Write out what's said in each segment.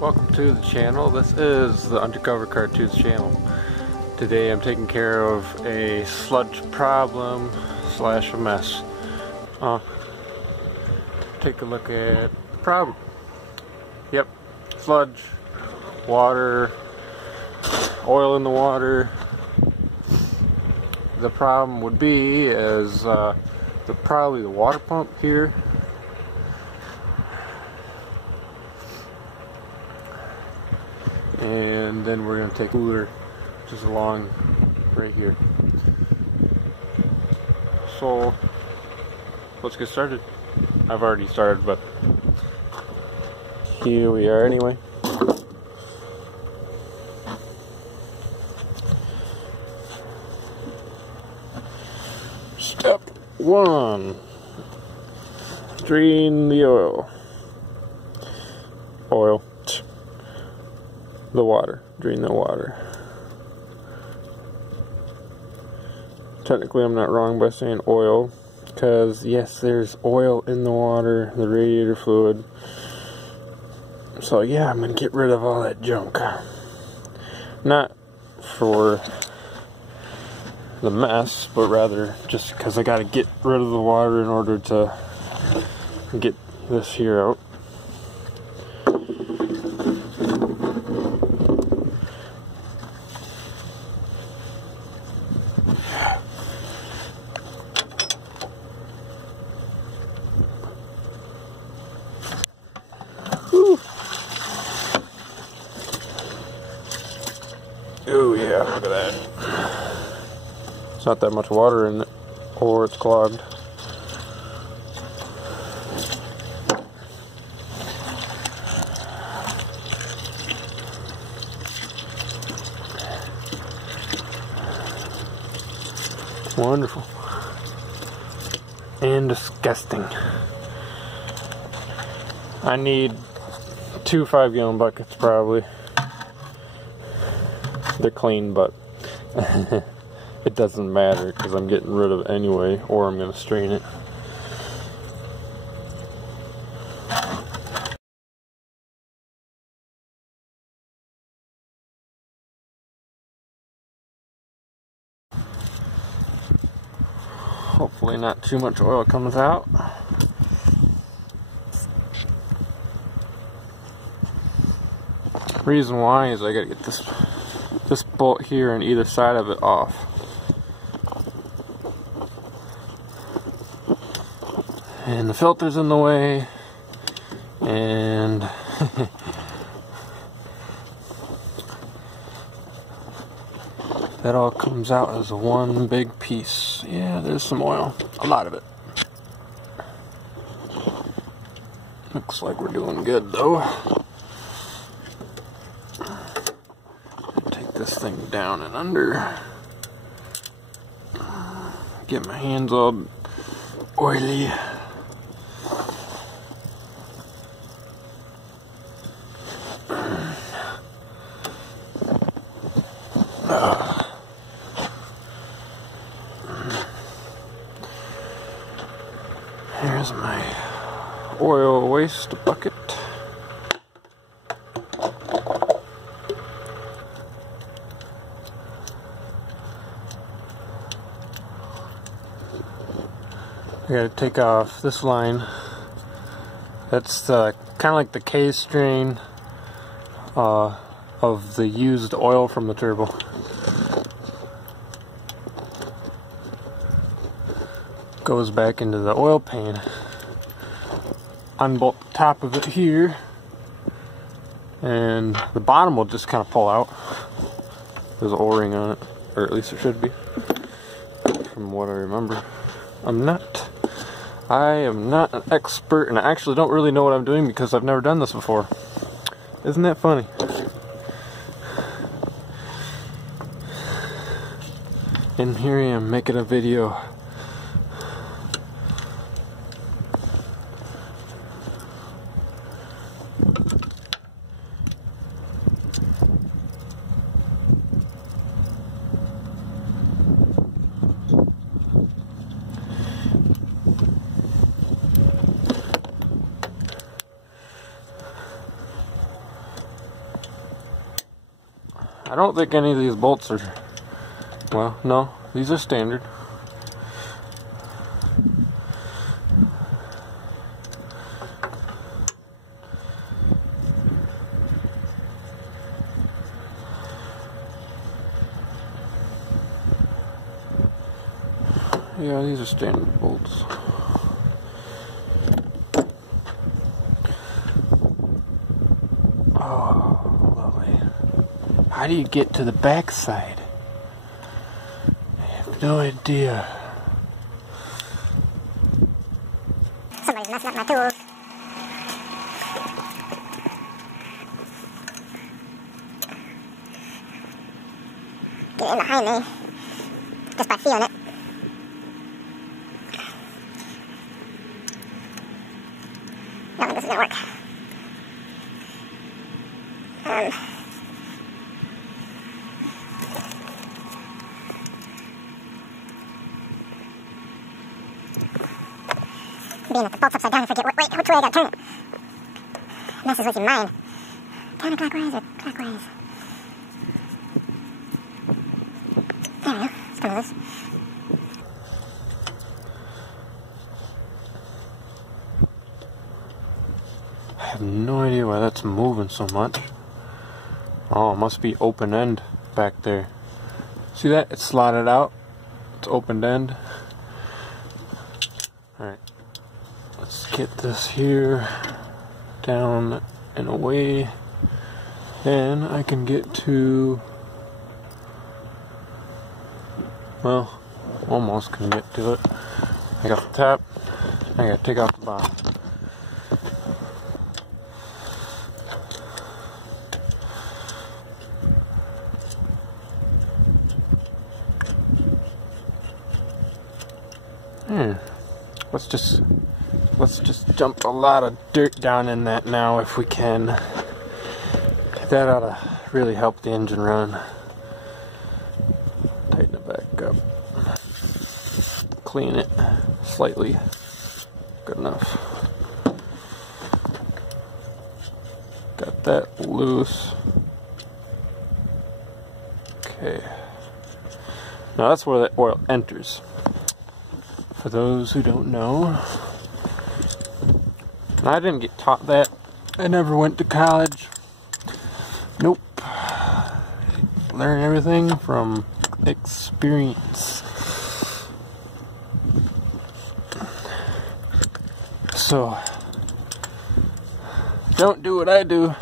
Welcome to the channel. This is the Undercover Cartoons channel. Today I'm taking care of a sludge problem slash a mess. Take a look at the problem. Yep, sludge, water, oil in the water. The problem would be is probably the water pump here. And then we're going to take a cooler just along right here. So let's get started. I've already started, but here we are anyway. Step 1. Drain the oil. The water. Drain the water. Technically I'm not wrong by saying oil, because yes, there's oil in the water, the radiator fluid. So yeah, I'm going to get rid of all that junk. Not for the mess, but rather just because I got to get rid of the water in order to get this here out. Oh yeah, look at that. It's not that much water in it, or it's clogged. Wonderful. And disgusting. I need 2 5-gallon buckets probably. They're clean, but it doesn't matter because I'm getting rid of it anyway, or I'm going to strain it. Hopefully not too much oil comes out. Reason why is I gotta get this bolt here and either side of it off. And the filter's in the way, and that all comes out as one big piece. Yeah, there's some oil, a lot of it. Looks like we're doing good though. This thing down and under. Get my hands all oily. Here's my oil waste bucket. I gotta take off this line. That's kind of like the case drain of the used oil from the turbo. Goes back into the oil pan. Unbolt the top of it here, and the bottom will just kind of pull out. There's an O-ring on it, or at least it should be, from what I remember. I am not an expert, and I actually don't really know what I'm doing because I've never done this before. Isn't that funny? And here I am making a video. I don't think any of these bolts are, well, no, these are standard. Yeah, these are standard bolts. Oh, lovely. How do you get to the back side? I have no idea. Somebody's messing up my tools. Get in behind me. Just by feeling it. I don't think this is gonna work. Being that the bolt's upside down, I forget which way I gotta turn it. Messes with your mind. Counterclockwise or clockwise? There we go. Let's come loose. I have no idea why that's moving so much. Oh, it must be open end back there. See that? It's slotted out. It's open end. Alright. Let's get this here down and away. Then I can get to, well, almost can get to it. I got the top. I gotta take out the bottom. Let's just dump a lot of dirt down in that now if we can. That ought to really help the engine run. Tighten it back up. Clean it slightly. Good enough. Got that loose. Okay. Now that's where the oil enters. For those who don't know, and I didn't get taught that. I never went to college. Nope. Learn everything from experience. So, don't do what I do,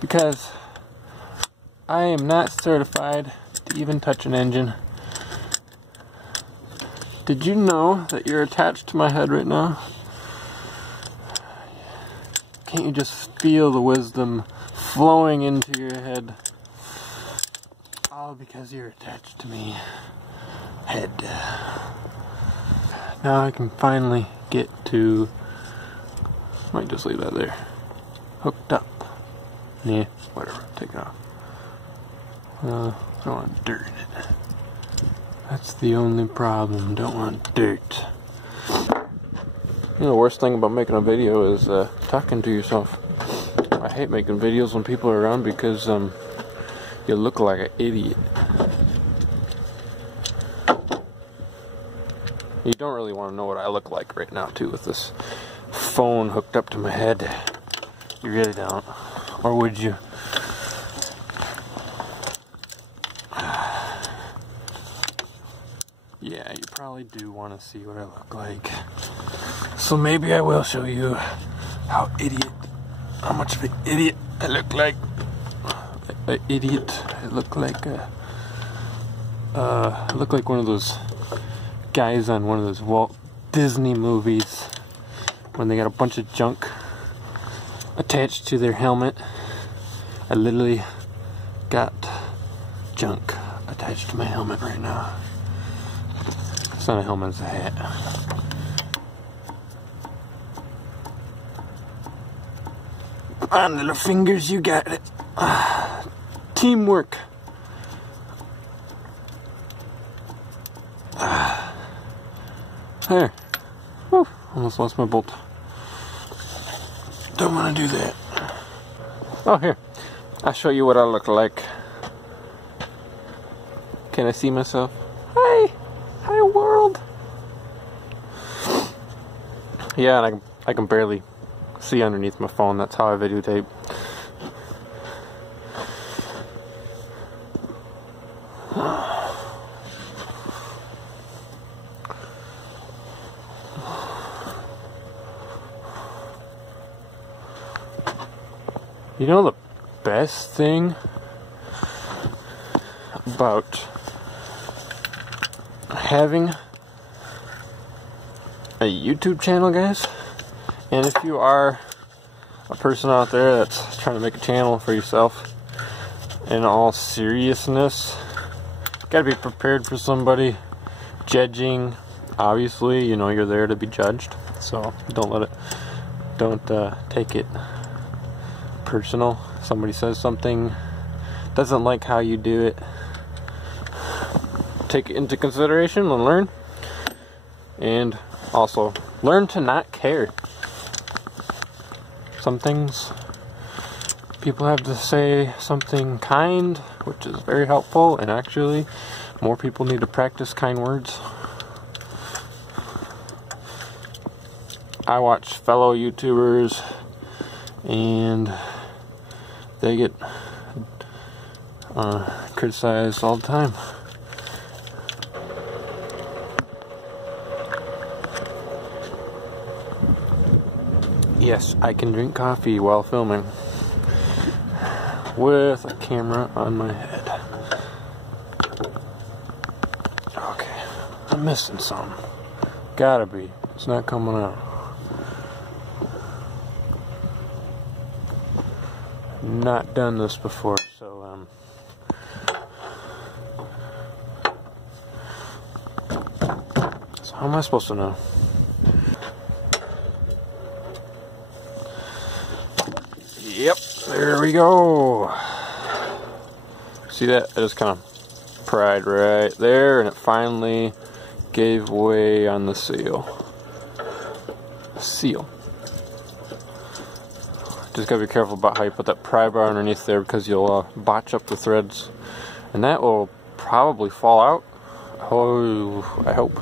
because I am not certified to even touch an engine. Did you know that you're attached to my head right now? Can't you just feel the wisdom flowing into your head? All because you're attached to me. Head. Now I can finally get to, might just leave that there. Hooked up. Yeah, whatever, take it off. I don't want dirt in it. That's the only problem, don't want dirt. You know, the worst thing about making a video is talking to yourself. I hate making videos when people are around because you look like an idiot. You don't really want to know what I look like right now too with this phone hooked up to my head. You really don't. Or would you? Yeah, you probably do want to see what I look like. So maybe I will show you how much of an idiot I look like. An idiot. I look like one of those guys on one of those Walt Disney movies when they got a bunch of junk attached to their helmet. I literally got junk attached to my helmet right now. It's not a helmet, it's a hat. Come on, little fingers, you got it. Teamwork. There. Whew, almost lost my bolt. Don't want to do that. Oh, here. I'll show you what I look like Can I see myself? Hi! Hi world! Yeah, and I can barely see underneath my phone. That's how I videotape. You know the best thing about having a YouTube channel, guys, and if you are a person out there that's trying to make a channel for yourself, in all seriousness, you gotta be prepared for somebody judging. Obviously, you know you're there to be judged, so don't take it personal. Somebody says something, doesn't like how you do it, take it into consideration and learn, and also learn to not care. Some things people have to say something kind, which is very helpful, and actually more people need to practice kind words. I watch fellow YouTubers and they get criticized all the time. Yes, I can drink coffee while filming with a camera on my head. Okay, I'm missing some. Gotta be. It's not coming out. Not done this before, so so how am I supposed to know? Yep, there we go. See that? I just kind of pried right there, and it finally gave way on the seal. Just gotta be careful about how you put that pry bar underneath there, because you'll botch up the threads, and that will probably fall out. Oh, I hope.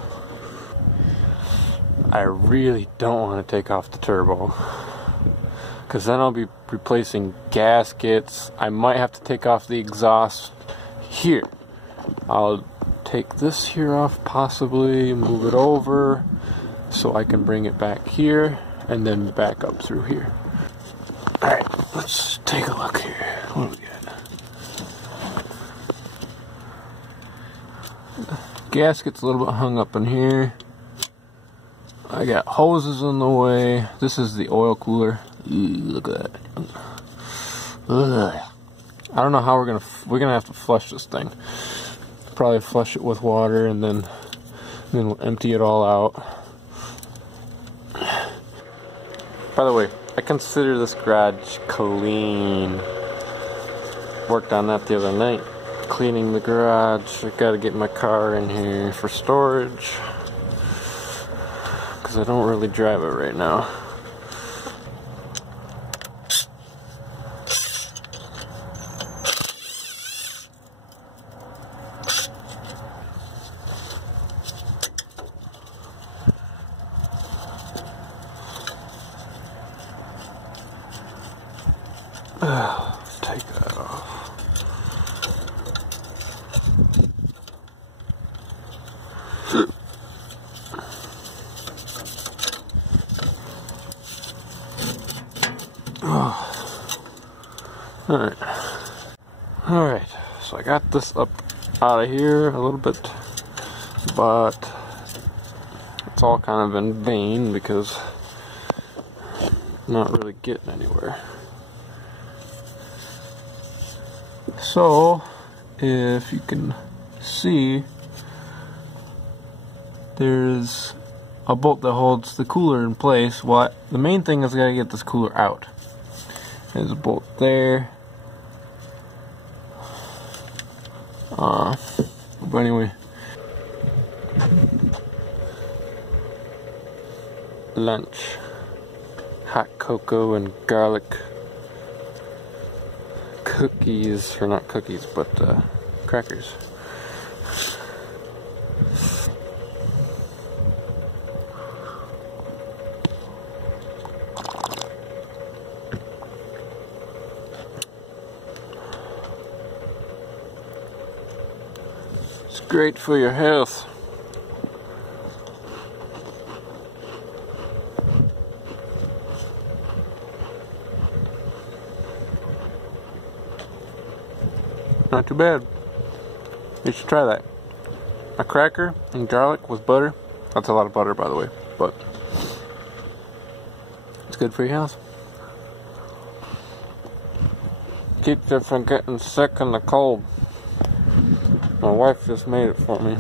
I really don't want to take off the turbo, because then I'll be replacing gaskets. I might have to take off the exhaust here. I'll take this here off, possibly move it over so I can bring it back here and then back up through here. Alright, let's take a look here. What do we got? Gasket's a little bit hung up in here. I got hoses in the way. This is the oil cooler. Ooh, look at that. Ugh. I don't know how we're gonna have to flush this thing. Probably flush it with water and then we'll empty it all out. By the way, I consider this garage clean. Worked on that the other night. Cleaning the garage. I gotta get my car in here for storage, because I don't really drive it right now. Take that off. Alright, so I got this up out of here a little bit, but it's all kind of in vain because I'm not really getting anywhere. So, if you can see, there's a bolt that holds the cooler in place. The main thing is gotta get this cooler out. There's a bolt there. But anyway, lunch, hot cocoa and garlic cookies, or not cookies, but crackers. It's great for your health. Not too bad. You should try that. A cracker and garlic with butter. That's a lot of butter, by the way, but it's good for your health. Keeps you from getting sick in the cold. My wife just made it for me.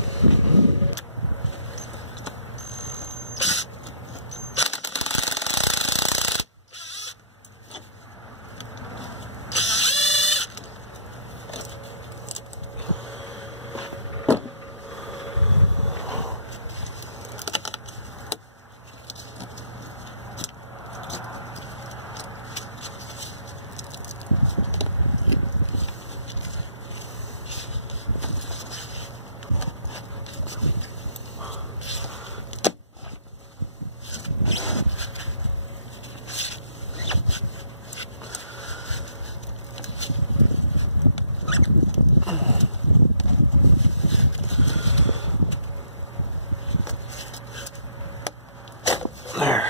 There.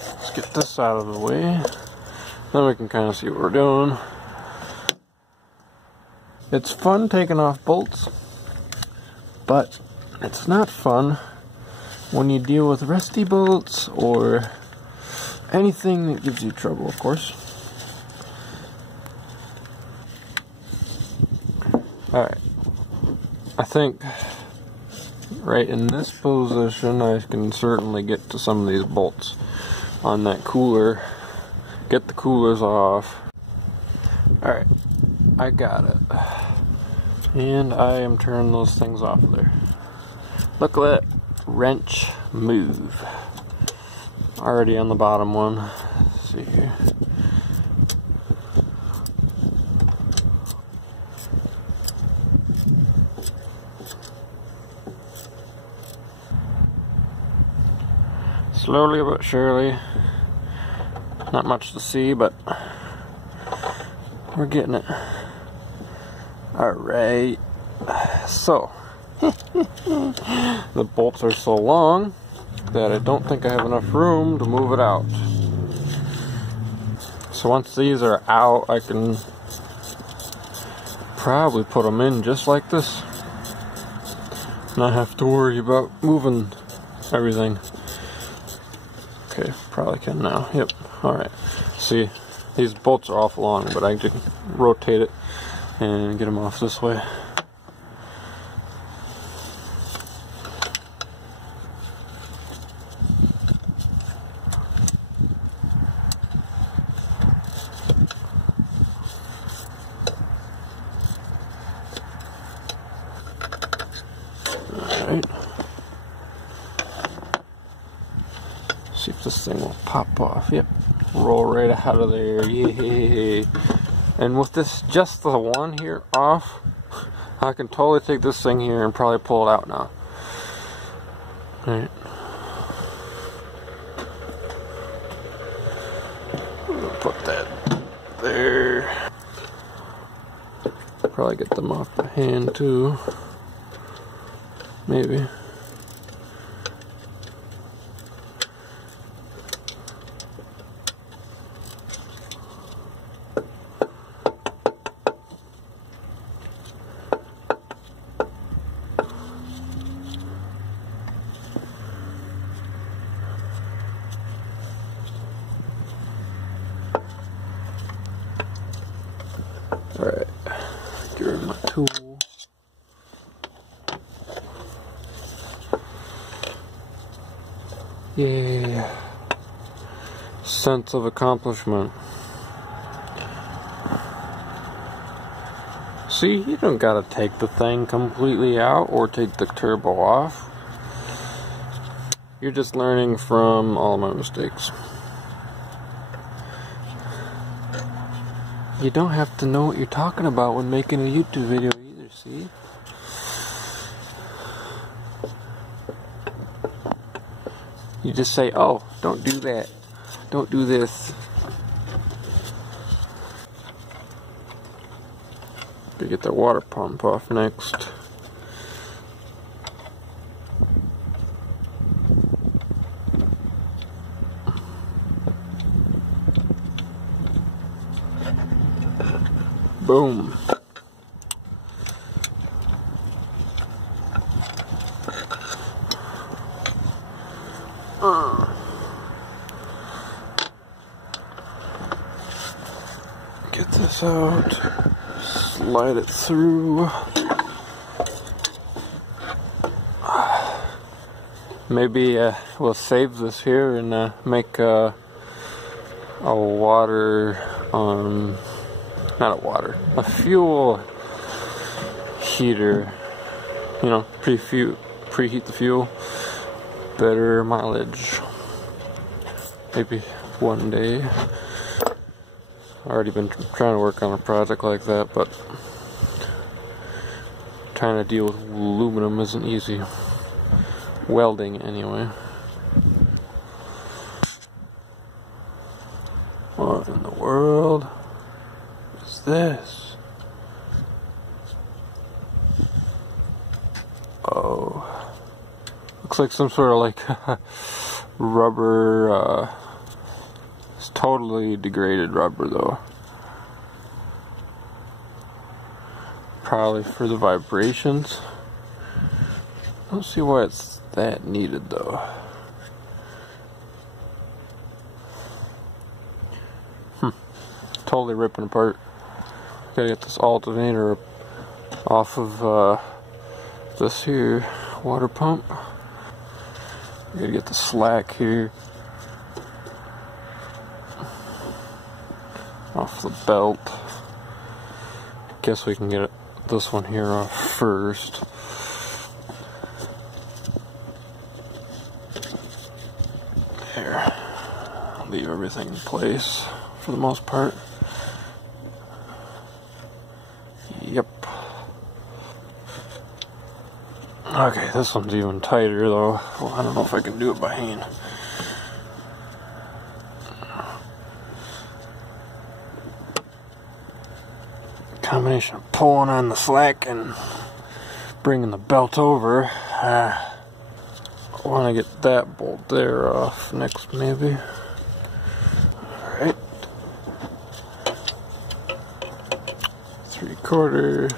Let's get this out of the way. Then we can kind of see what we're doing. It's fun taking off bolts, but it's not fun when you deal with rusty bolts or anything that gives you trouble, of course. Alright. I think right in this position I can certainly get to some of these bolts on that cooler. Get the coolers off. Alright, I got it. And I am turning those things off there. Look at that wrench move. Already on the bottom one. Let's see here. Slowly but surely. Not much to see, but we're getting it. Alright. So, the bolts are so long that I don't think I have enough room to move it out. So once these are out, I can probably put them in just like this. Not have to worry about moving everything. Okay, probably can now. Yep. Alright. See, these bolts are awful long, but I can rotate it and get them off this way. Alright. See if this thing will pop off. Yep. Roll right out of there. Yay. And with this, just the one here off, I can totally take this thing here and probably pull it out now. Alright. Put that there. Probably get them off the hand too. Maybe. Alright, get rid of my tool. Yeah, sense of accomplishment. See, you don't gotta take the thing completely out or take the turbo off. You're just learning from all my mistakes. You don't have to know what you're talking about when making a YouTube video either, see? You just say, oh, don't do that. Don't do this. Gotta get that water pump off next. Boom. Get this out, slide it through. Maybe we'll save this here and make a water, a fuel heater. You know, preheat the fuel, better mileage. Maybe one day. Already been trying to work on a project like that, but trying to deal with aluminum isn't easy. Welding, anyway. What in the world is this? Oh, looks like some sort of like rubber. It's totally degraded rubber though. Probably for the vibrations. I don't see why it's that needed though. Totally ripping apart. Gotta get this alternator off of this here water pump. Gotta get the slack here off the belt. Guess we can get this one here off first. There. Leave everything in place for the most part. Yep. Okay, this one's even tighter though. Well, I don't know if I can do it by hand. Combination of pulling on the slack and bringing the belt over. I want to get that bolt there off next, maybe. Alright. 3/4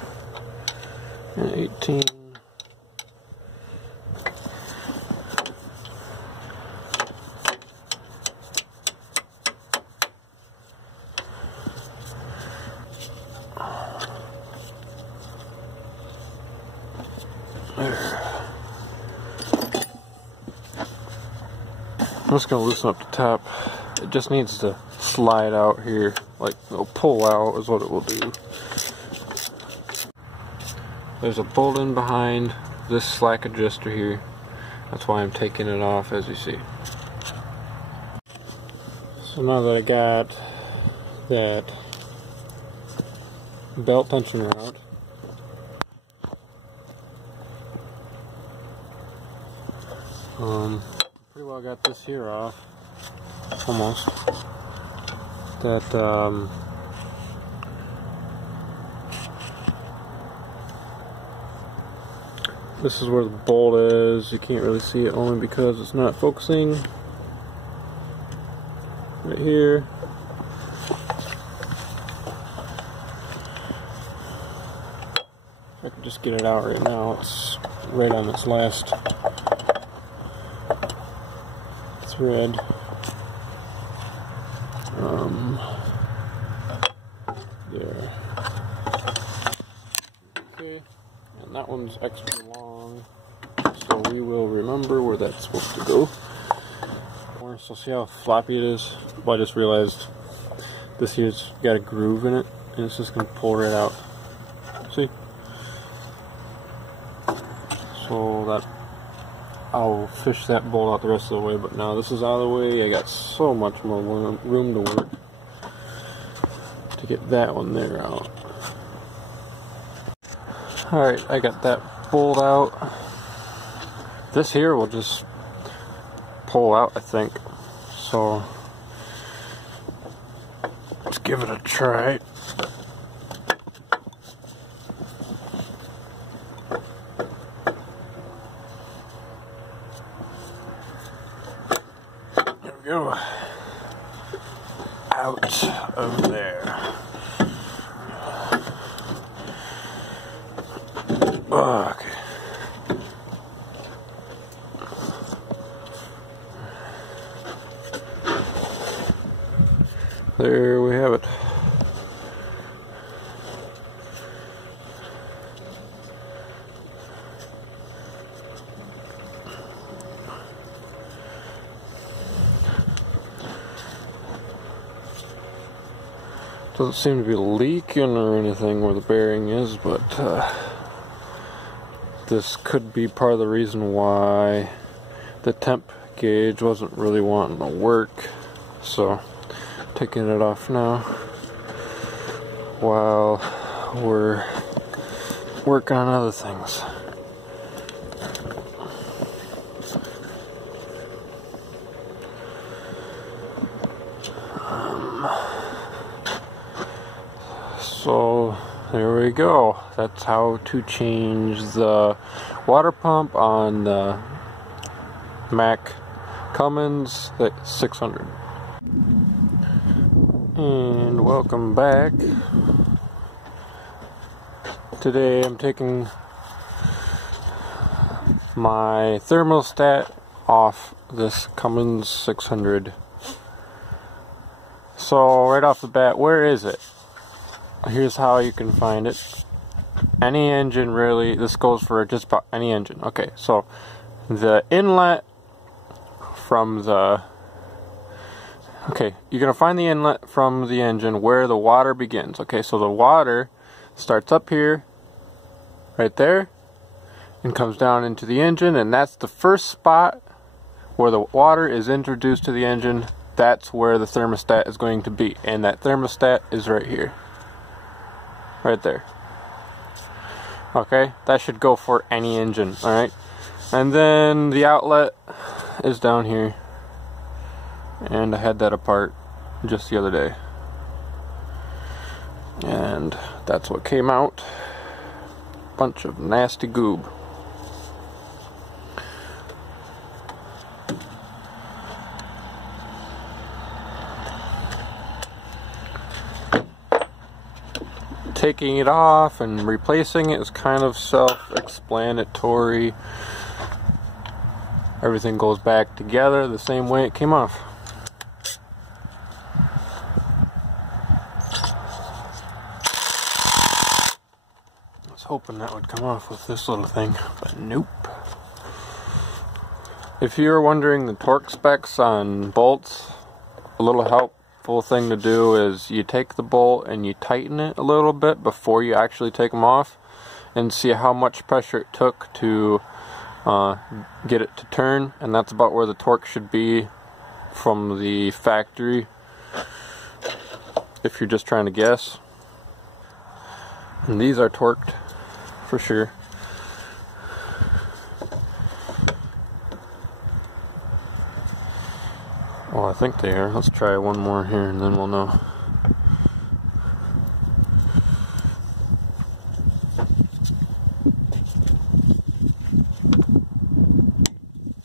and 18. There. I'm just going to loosen up the top. It just needs to slide out here, like it'll pull out is what it will do. There's a bolt in behind this slack adjuster here. That's why I'm taking it off, as you see. So now that I got that belt tensioner out, pretty well got this here off, almost. That this is where the bolt is. You can't really see it only because it's not focusing. Right here. If I could just get it out right now, it's right on its last thread. There. Okay, and that one's extra long, so we will remember where that's supposed to go. So see how floppy it is? Well, I just realized this here's got a groove in it, and it's just going to pull right out. See? So that I'll fish that bolt out the rest of the way, but now this is out of the way. I got so much more room to work to get that one there out. Alright, I got that bolt out. This here will just pull out, I think. So let's give it a try. There we go. Out of there. Okay. There we have it. Doesn't seem to be leaking or anything where the bearing is, but this could be part of the reason why the temp gauge wasn't really wanting to work. So taking it off now while we're working on other things. So there we go. That's how to change the water pump on the Mac Cummins ISX. And welcome back. Today I'm taking my thermostat off this Cummins ISX. So right off the bat, where is it? Here's how you can find it. Any engine, really. This goes for just about any engine. Okay, so the inlet from the... Okay, you're going to find the inlet from the engine where the water begins. Okay, so the water starts up here, right there, and comes down into the engine, and that's the first spot where the water is introduced to the engine. That's where the thermostat is going to be, and that thermostat is right here. Right there. Okay, that should go for any engine, alright? And then the outlet is down here. And I had that apart just the other day. And that's what came out. Bunch of nasty goob. Taking it off and replacing it is kind of self-explanatory. Everything goes back together the same way it came off. I was hoping that would come off with this little thing, but nope. If you're wondering the torque specs on bolts, a little helpful thing to do is you take the bolt and you tighten it a little bit before you actually take them off and see how much pressure it took to get it to turn, and that's about where the torque should be from the factory if you're just trying to guess. And these are torqued for sure. Well, I think they are. Let's try one more here and then we'll know.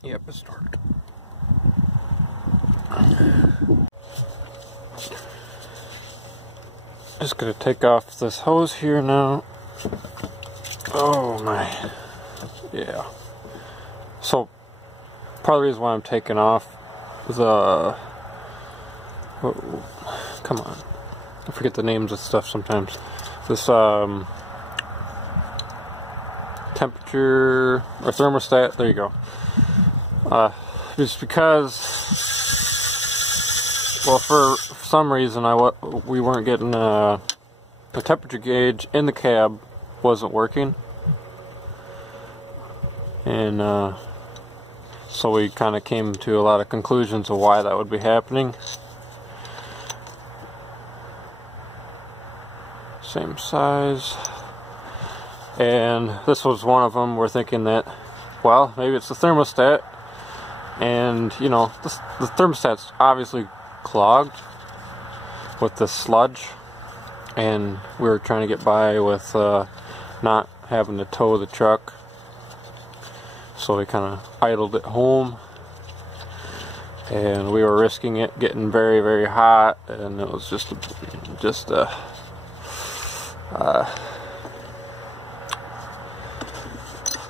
Yep, it's torqued. Just gonna take off this hose here now. Oh my. Yeah. So, part of the reason why I'm taking off the... come on. I forget the names of stuff sometimes. This temperature or thermostat, there you go. Just because, well, for some reason we weren't getting the temperature gauge in the cab wasn't working, and so we kind of came to a lot of conclusions of why that would be happening. Same size. And this was one of them. We're thinking that, well, maybe it's the thermostat. And you know, the thermostat's obviously clogged with the sludge, and we were trying to get by with not having to tow the truck, so we kind of idled it home, and we were risking it getting very, very hot, and it was just a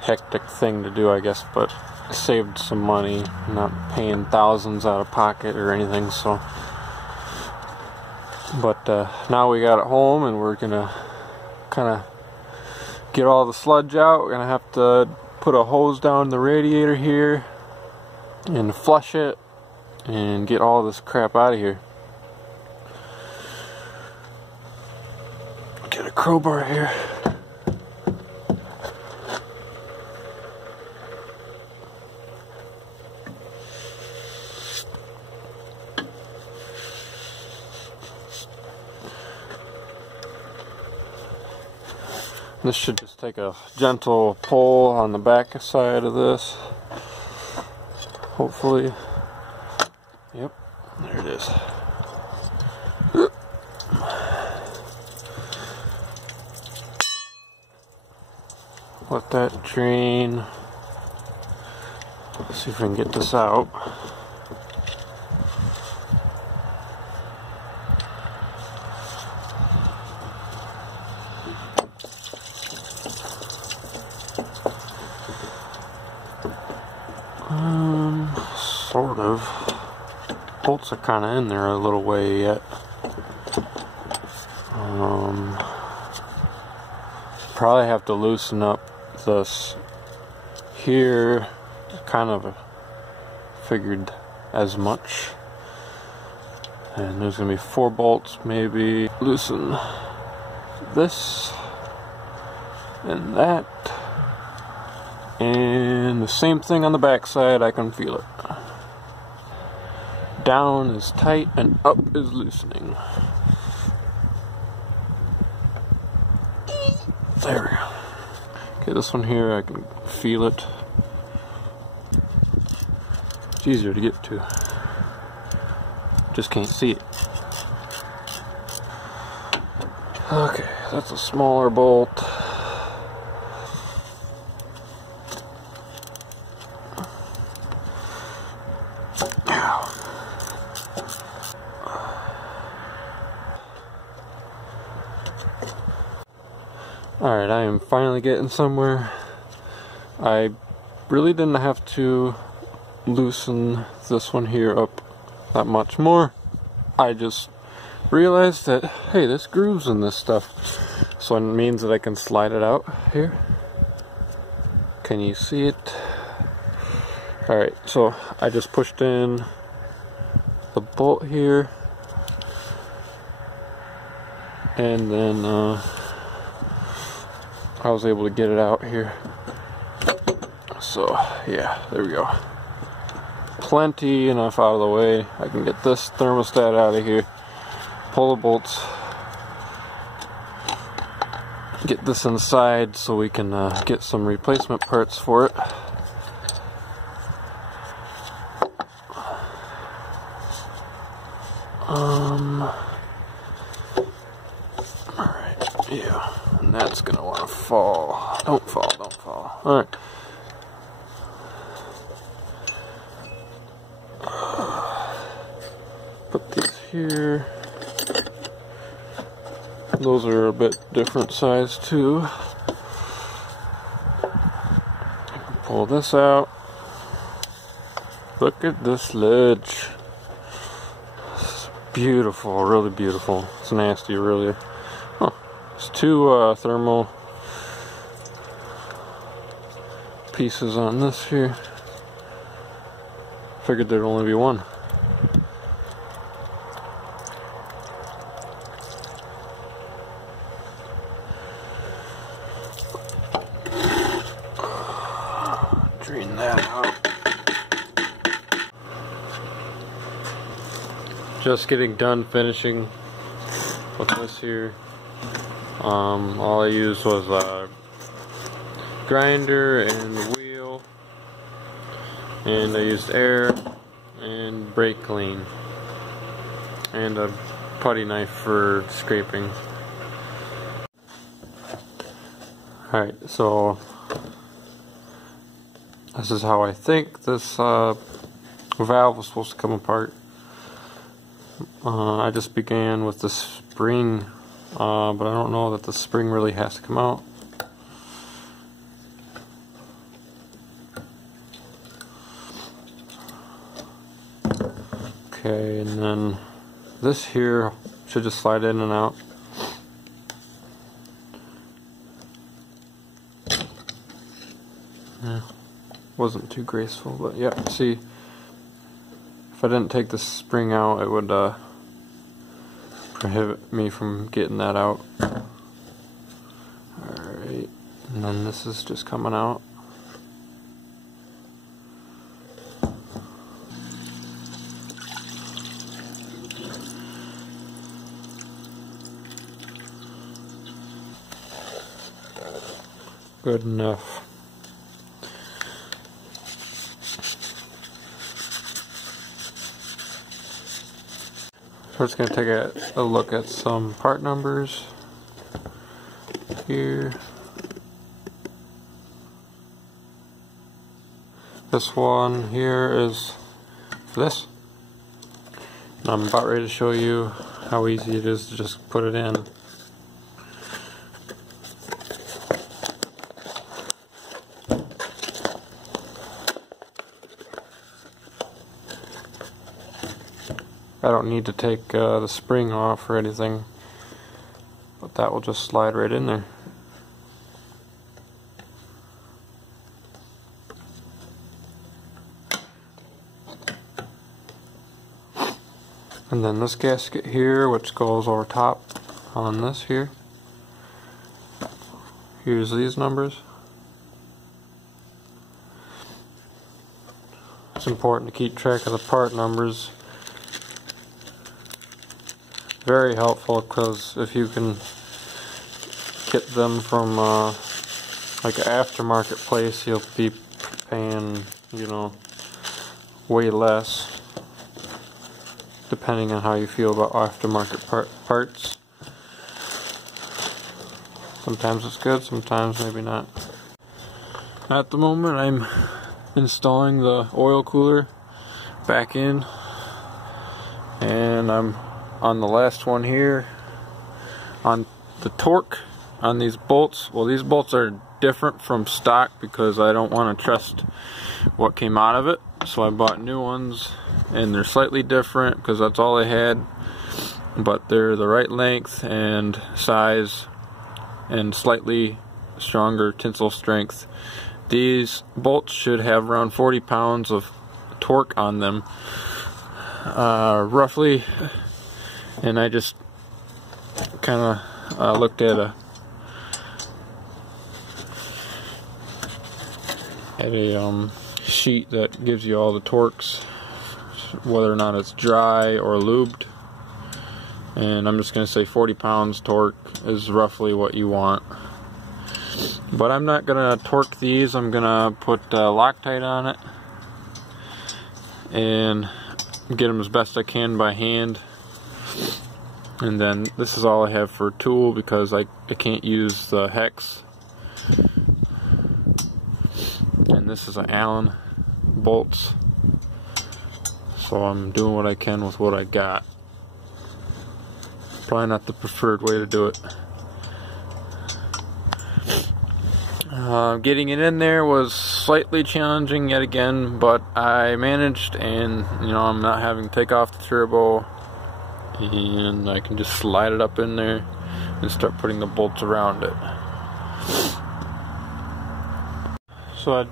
hectic thing to do, I guess, but saved some money, not paying thousands out of pocket or anything. So, but now we got it home, and we're gonna kind of get all the sludge out. We're gonna have to put a hose down the radiator here and flush it and get all this crap out of here. Get a crowbar here. This should just take a gentle pull on the back side of this. Hopefully. Yep, there it is. Let that drain. Let's see if we can get this out. Sort of. Bolts are kind of in there a little way yet. Probably have to loosen up this here. Kind of figured as much. And there's gonna be 4 bolts, maybe. Loosen this and that. And the same thing on the back side, I can feel it. Down is tight and up is loosening. There we go. Okay, this one here, I can feel it. It's easier to get to. Just can't see it. Okay, that's a smaller bolt. Alright, I am finally getting somewhere. I really didn't have to loosen this one here up that much more. I just realized that, hey, there's grooves in this stuff. So it means that I can slide it out here. Can you see it? Alright, so I just pushed in the bolt here. And then I was able to get it out here. So yeah, there we go. Plenty enough out of the way. I can get this thermostat out of here, pull the bolts, get this inside so we can get some replacement parts for it. Alright, yeah. And that's gonna want to fall. Don't fall, don't fall. Alright. Put these here. Those are a bit different size too. Pull this out. Look at this sludge. It's beautiful, really beautiful. It's nasty, really. There's 2 thermal pieces on this here. Figured there'd only be 1. Drain that out. Just getting done finishing with this here. All I used was a grinder and wheel and I used air and brake clean and a putty knife for scraping. Alright, so this is how I think this valve was supposed to come apart. I just began with the spring, but I don't know that the spring really has to come out. Okay, and then this here should just slide in and out. Yeah, wasn't too graceful, but yeah, see, if I didn't take the spring out, it would prohibit me from getting that out. Alright, and then this is just coming out. Good enough. So it's going to take a look at some part numbers here. This one here is for this. And I'm about ready to show you how easy it is to just put it in. I don't need to take the spring off or anything, but that will just slide right in there. And then this gasket here, which goes over top on this here. Here's these numbers. It's important to keep track of the part numbers. Very helpful, because if you can get them from like an aftermarket place, you'll be paying, you know, way less, depending on how you feel about aftermarket parts. Sometimes it's good, sometimes maybe not. At the moment, I'm installing the oil cooler back in, and I'm on the last one here on the torque on these bolts. Well, these bolts are different from stock because I don't want to trust what came out of it, so I bought new ones, and they're slightly different because that's all I had, but they're the right length and size and slightly stronger tensile strength. These bolts should have around 40 pounds of torque on them, roughly. And I just kind of looked at a sheet that gives you all the torques, whether or not it's dry or lubed, and I'm just going to say 40 pounds torque is roughly what you want. But I'm not going to torque these. I'm going to put Loctite on it and get them as best I can by hand. And then this is all I have for a tool because I can't use the hex. And this is an Allen bolts, so I'm doing what I can with what I got. Probably not the preferred way to do it. Getting it in there was slightly challenging yet again, but I managed, and you know, I'm not having to take off the turbo, and I can just slide it up in there and start putting the bolts around it. So I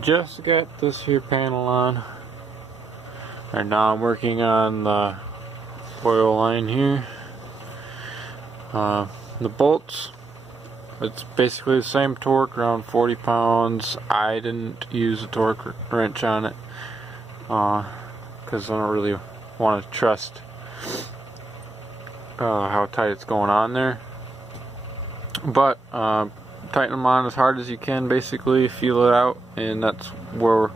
just got this here panel on. Right now I'm working on the oil line here. The bolts, it's basically the same torque, around 40 pounds. I didn't use a torque wrench on it because I don't really want to trust how tight it's going on there. But tighten them on as hard as you can, basically feel it out, and that's where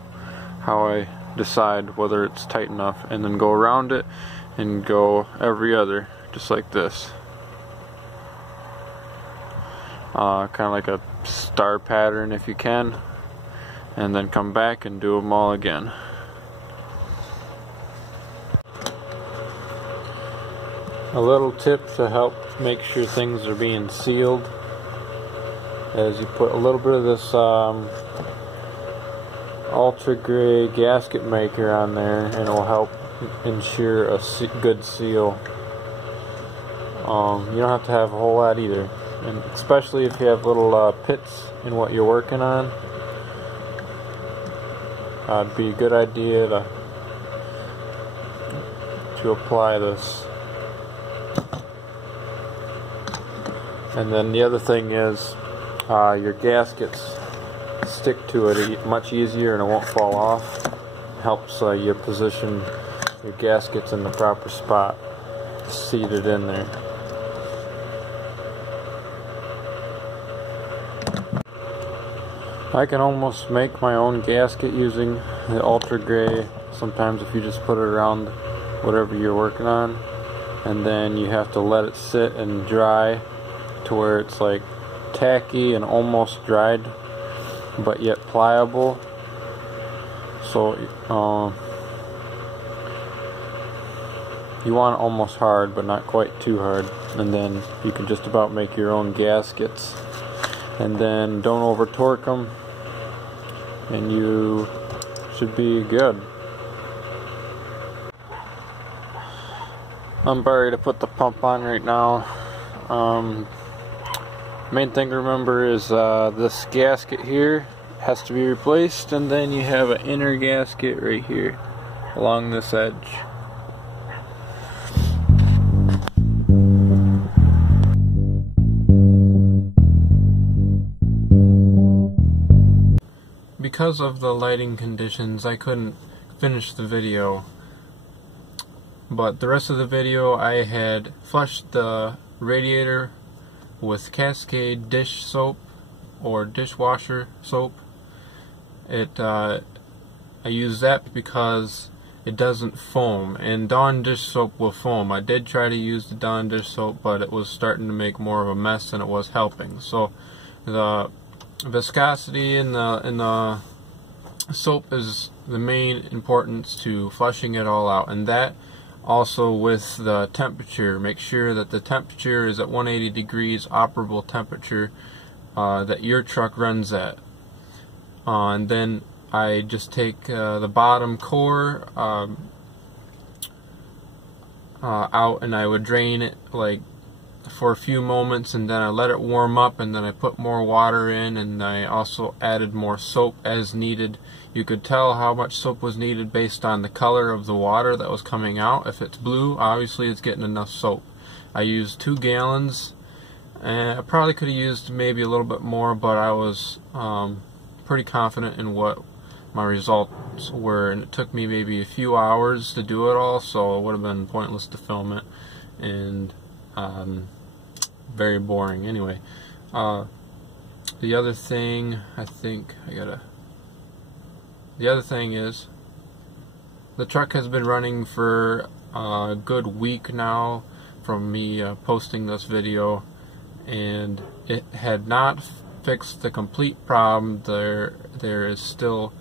how I decide whether it's tight enough, and then go around it and go every other, just like this. Kind of like a star pattern if you can, and then come back and do them all again. A little tip to help make sure things are being sealed is you put a little bit of this ultra gray gasket maker on there, and it will help ensure a good seal. You don't have to have a whole lot either, and especially if you have little pits in what you're working on, it'd be a good idea to apply this. And then the other thing is your gaskets stick to it much easier and it won't fall off. Helps you position your gaskets in the proper spot, seated in there. I can almost make my own gasket using the ultra gray. Sometimes if you just put it around whatever you're working on, and then you have to let it sit and dry to where it's like tacky and almost dried but yet pliable. So you want it almost hard but not quite too hard, and then you can just about make your own gaskets. And then don't over torque them and you should be good. I'm about ready to put the pump on right now. Main thing to remember is this gasket here has to be replaced, and then you have an inner gasket right here along this edge. Because of the lighting conditions, I couldn't finish the video, but the rest of the video I had flushed the radiator with Cascade dish soap or dishwasher soap. I use that because it doesn't foam, and Dawn dish soap will foam. I did try to use the Dawn dish soap, but it was starting to make more of a mess than it was helping. So the viscosity in the soap is the main importance to flushing it all out, and that also with the temperature. Make sure that the temperature is at 180 degrees operable temperature that your truck runs at. And then I just take the bottom core out, and I would drain it like for a few moments, and then I let it warm up, and then I put more water in, and I also added more soap as needed. You could tell how much soap was needed based on the color of the water that was coming out. If it's blue, obviously it's getting enough soap. I used 2 gallons, and I probably could have used maybe a little bit more, but I was pretty confident in what my results were, and it took me maybe a few hours to do it all, so it would have been pointless to film it, and very boring. Anyway, the other thing the other thing is the truck has been running for a good week now from me posting this video, and it had not fixed the complete problem. There is still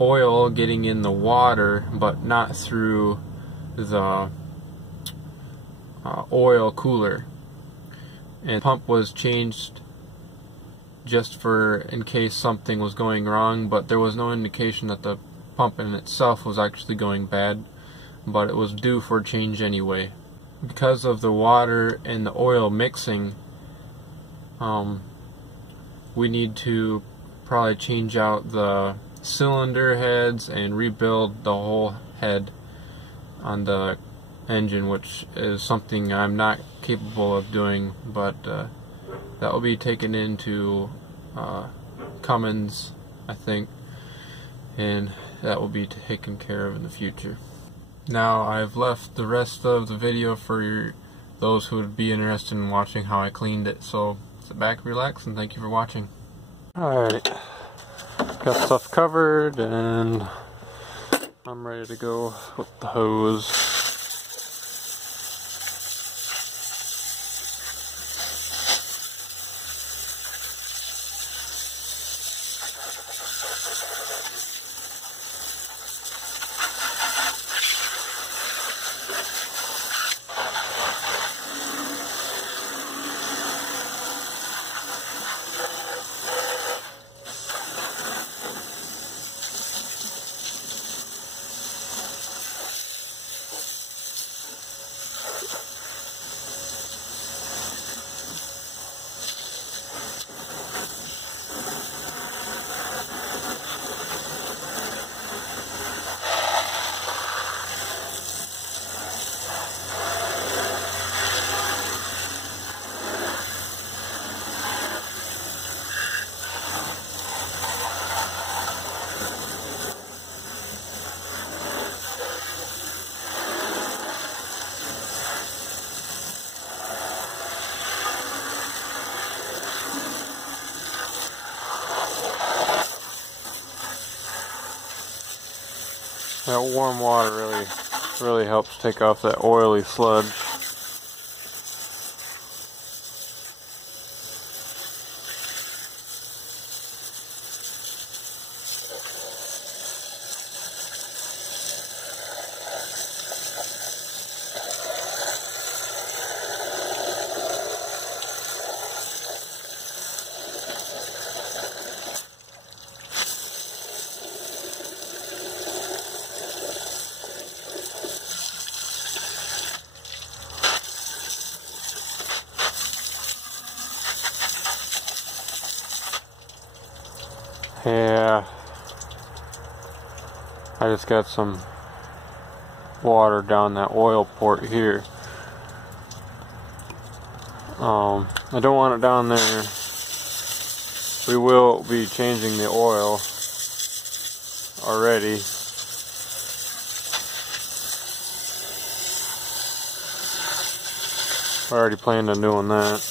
oil getting in the water, but not through the oil cooler. And the pump was changed just for in case something was going wrong, but there was no indication that the pump in itself was actually going bad, but it was due for a change anyway. Because of the water and the oil mixing, we need to probably change out the cylinder heads and rebuild the whole head on the engine, which is something I'm not capable of doing, but that will be taken into Cummins, I think, and that will be taken care of in the future. Now I've left the rest of the video for those who would be interested in watching how I cleaned it, so sit back, relax, and thank you for watching. Alright, got stuff covered and I'm ready to go with the hose. That warm water really helps take off that oily sludge. Yeah, I just got some water down that oil port here. I don't want it down there. We will be changing the oil already. I already planned on doing that.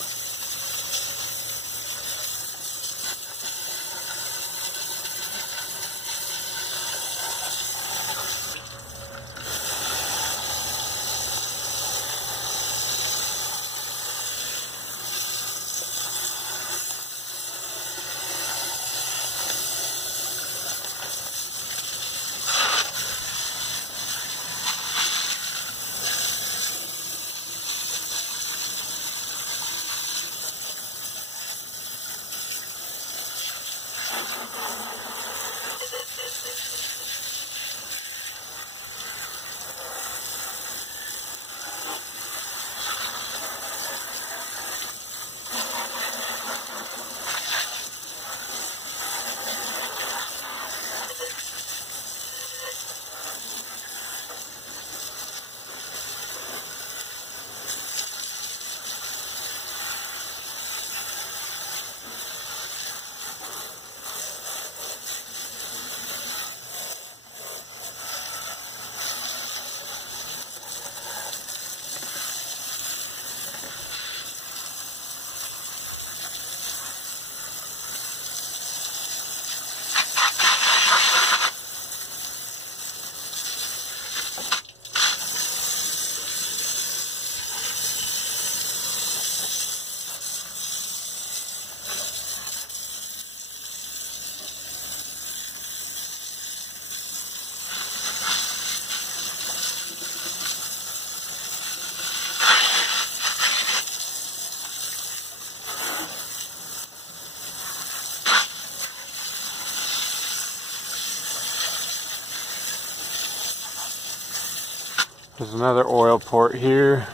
There's another oil port here,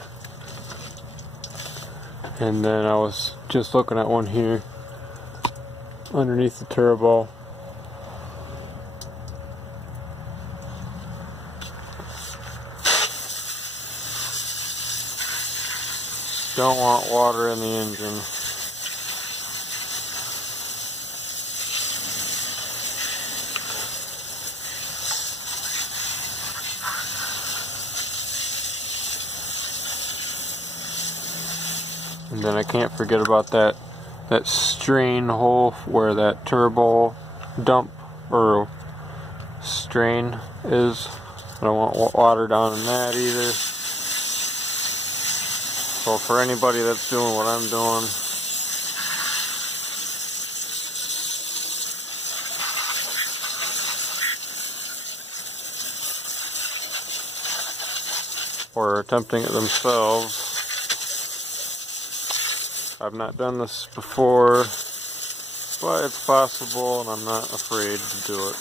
and then I was just looking at one here underneath the turbo. Don't want water in the engine. And then I can't forget about that strain hole where that turbo dump or strain is. I don't want water down in that either. So for anybody that's doing what I'm doing, or attempting it themselves, I've not done this before, but it's possible and I'm not afraid to do it.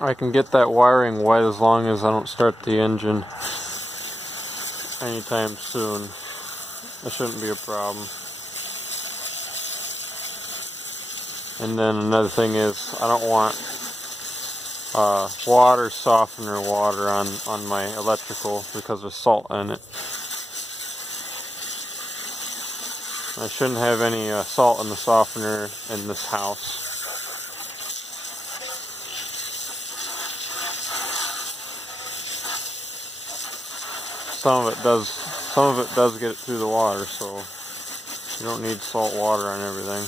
I can get that wiring wet as long as I don't start the engine anytime soon. That shouldn't be a problem. And then another thing is, I don't want water softener water on my electrical because there's salt in it. I shouldn't have any salt in the softener in this house. Some of it does get it through the water, so you don't need salt water on everything.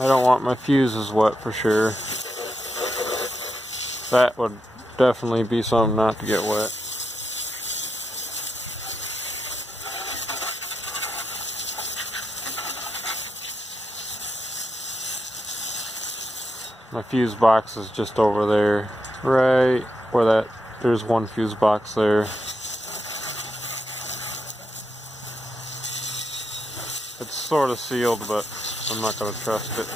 I don't want my fuses wet for sure. That would definitely be something not to get wet. My fuse box is just over there, right where there's one fuse box there. It's sort of sealed, but I'm not going to trust it.